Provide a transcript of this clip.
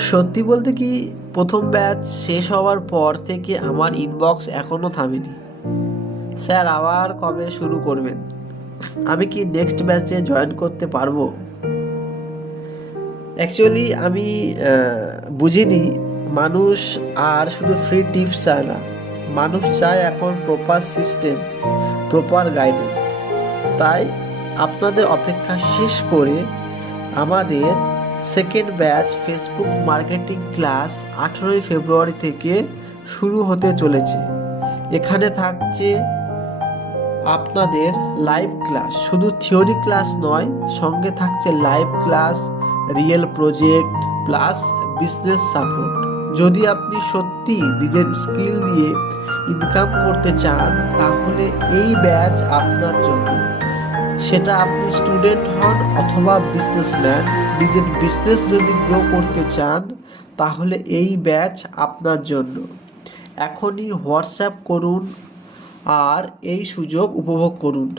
সত্যি বলতে কি, প্রথম ব্যাচ শেষ হওয়ার পর থেকে আমার ইনবক্স এখনও থামেনি। স্যার আবার কবে শুরু করবেন? আমি কি নেক্সট ব্যাচে জয়েন করতে পারবো? অ্যাকচুয়ালি আমি বুঝিনি, মানুষ আর শুধু ফ্রি টিপস চায় না, মানুষ চায় এখন প্রপার সিস্টেম, প্রপার গাইডেন্স। তাই আপনাদের অপেক্ষা শেষ করে আমাদের second batch Facebook marketing class 18ই ফেব্রুয়ারি থেকে শুরু হতে চলেছে। এখানে থাকছে আপনাদের লাইভ ক্লাস, শুধু থিওরি ক্লাস নয়, সঙ্গে থাকছে live class, real project plus business support. যদি আপনি সত্যি নিজের স্কিল দিয়ে ইনকাম করতে চান তাহলে এই ব্যাচ আপনার জন্য। সেটা আপনি স্টুডেন্ট হন অথবা বিজনেসম্যান, নিজের বিজনেস যদি গ্রো করতে চান তাহলে এই ব্যাচ আপনার জন্য। এখনই হোয়াটসঅ্যাপ করুন আর এই সুযোগ উপভোগ করুন।